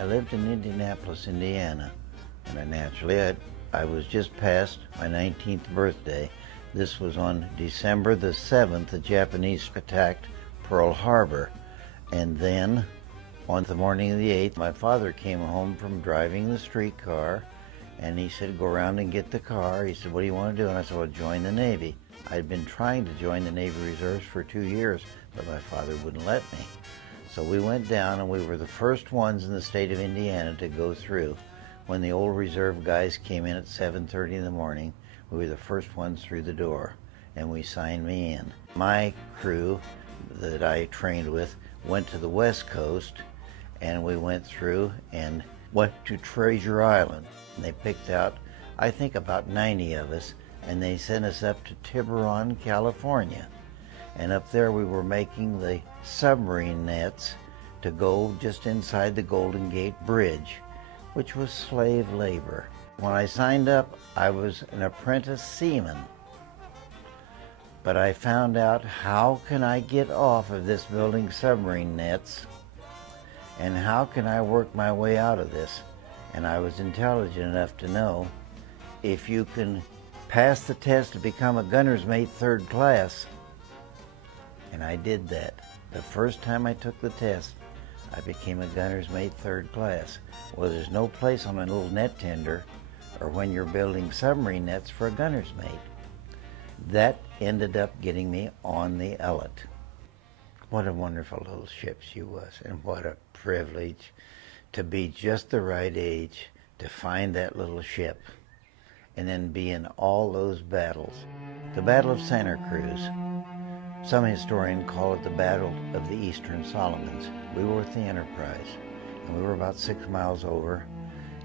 I lived in Indianapolis, Indiana, and I was just past my 19th birthday. This was on December the 7th, the Japanese attacked Pearl Harbor. And then, on the morning of the 8th, my father came home from driving the streetcar, and he said, go around and get the car. He said, what do you want to do? And I said, well, join the Navy. I'd been trying to join the Navy Reserves for 2 years, but my father wouldn't let me. So we went down, and we were the first ones in the state of Indiana to go through. When the old reserve guys came in at 7:30 in the morning, we were the first ones through the door, and we signed me in. My crew that I trained with went to the West Coast, and we went through and went to Treasure Island. And they picked out, I think, about 90 of us, and they sent us up to Tiburon, California. And up there we were making the submarine nets to go just inside the Golden Gate Bridge, which was slave labor. When I signed up, I was an apprentice seaman. But I found out, how can I get off of this building submarine nets, and how can I work my way out of this? And I was intelligent enough to know, if you can pass the test to become a gunner's mate 3rd class, and I did that. The first time I took the test, I became a gunner's mate 3rd class. Well, there's no place on a little net tender or when you're building submarine nets for a gunner's mate. That ended up getting me on the Ellet. What a wonderful little ship she was, and what a privilege to be just the right age to find that little ship and then be in all those battles. The Battle of Santa Cruz. Some historians call it the Battle of the Eastern Solomons. We were with the Enterprise, and we were about 6 miles over,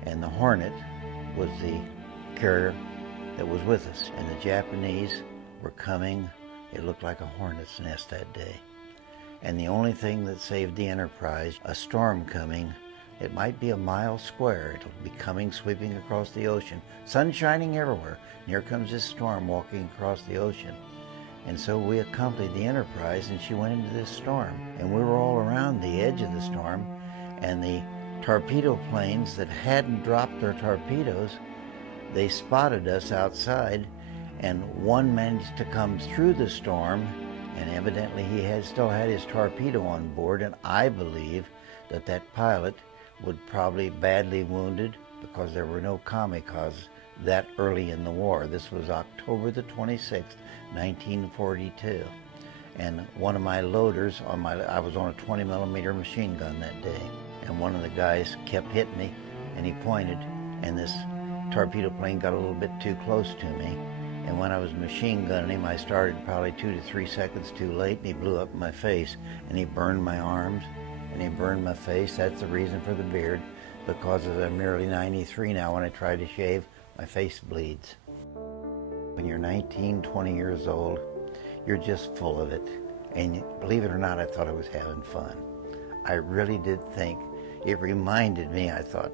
and the Hornet was the carrier that was with us. And the Japanese were coming. It looked like a hornet's nest that day. And the only thing that saved the Enterprise, a storm coming. It might be a mile square. It'll be coming, sweeping across the ocean. Sun shining everywhere. And here comes this storm walking across the ocean. And so we accompanied the Enterprise, and she went into this storm. And we were all around the edge of the storm, and the torpedo planes that hadn't dropped their torpedoes, they spotted us outside, and one managed to come through the storm, and evidently he still had his torpedo on board, and I believe that that pilot would probably badly wounded, because there were no kamikazes that early in the war. This was October the 26th, 1942. And one of my loaders, I was on a 20 millimeter machine gun that day, and one of the guys kept hitting me, and he pointed, and this torpedo plane got a little bit too close to me. And when I was machine gunning him, I started probably 2 to 3 seconds too late, and he blew up in my face, and he burned my arms, and he burned my face. That's the reason for the beard, because as I'm nearly 93 now, when I try to shave, my face bleeds. When you're 19, 20 years old, you're just full of it. And believe it or not, I thought I was having fun. I really did think. It reminded me, I thought,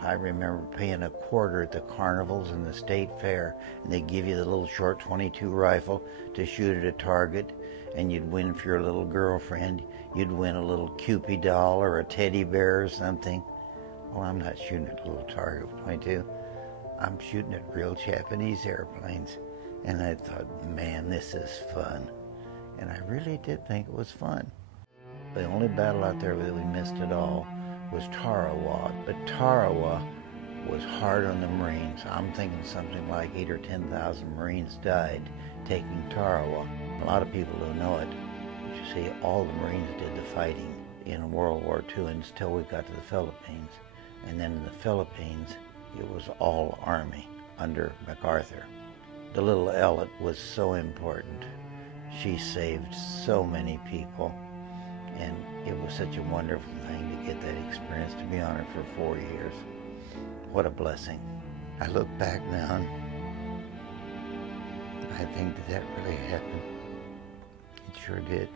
I remember paying a quarter at the carnivals and the state fair, and they give you the little short .22 rifle to shoot at a target, and you'd win for your little girlfriend. You'd win a little Cupid doll or a teddy bear or something. Well, I'm not shooting at a little target with .22. I'm shooting at real Japanese airplanes. And I thought, man, this is fun. And I really did think it was fun. The only battle out there that we missed at all was Tarawa. But Tarawa was hard on the Marines. I'm thinking something like 8,000 or 10,000 Marines died taking Tarawa. A lot of people don't know it. But you see, all the Marines did the fighting in World War II until we got to the Philippines. And then in the Philippines, it was all Army under MacArthur. The little Ellet was so important. She saved so many people, and it was such a wonderful thing to get that experience, to be on her for 4 years. What a blessing. I look back now, and I think that really happened. It sure did.